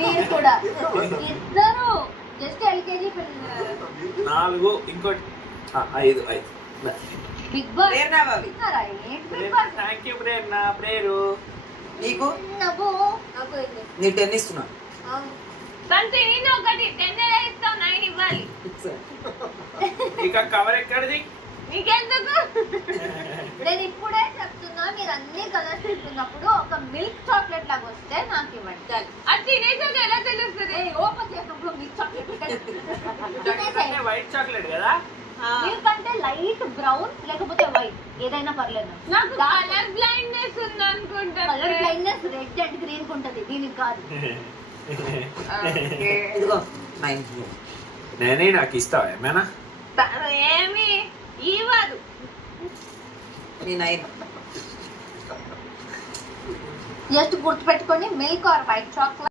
మీరు కూడా ఇద్దరు జస్ట్ ఎల్కేజీ పిల్లలు 4 ఇంకోటి 5 Bigg Boss thank you Prerana Preru నీకు నాకు నీ 10 ఇస్తున్నా ఒకటి 10 ఇస్తావు 9 ఇవ్వాలి. ఇక కవర్ ఎక్కడిది నీకెందుకు? నేను ఇప్పుడే చెప్తున్నా, మీరు అన్ని కలర్స్ తింటున్నప్పుడు ఒక మిల్క్ చాక్లెట్ లాగా వస్తే నాకు ఇవ్వండి. అది తినేసాక ఎలా తెలుస్తుంది? ఓపెన్ చేసినప్పుడు మిల్క్ చాక్లెట్ వైట్ చాక్లెట్ కదా, మిల్క్ అంటే లైట్ బ్రౌన్ లేకపోతే వైట్ ఏదైనా పర్లేదు. నాకు కలర్ బ్లైండ్నెస్ ఉంది అనుకుంటా. Colour blindness red and green ఉంటది, దీనికి కాదు. ఇదిగో 9 నేనే నాకు ఇస్తావా ఏమైనా? ఏమి ఇవ్వదు. నీ 9 జస్ట్ గుర్తుపెట్టుకోండి, మిల్క్ ఆర్ వైట్ చాక్లెట్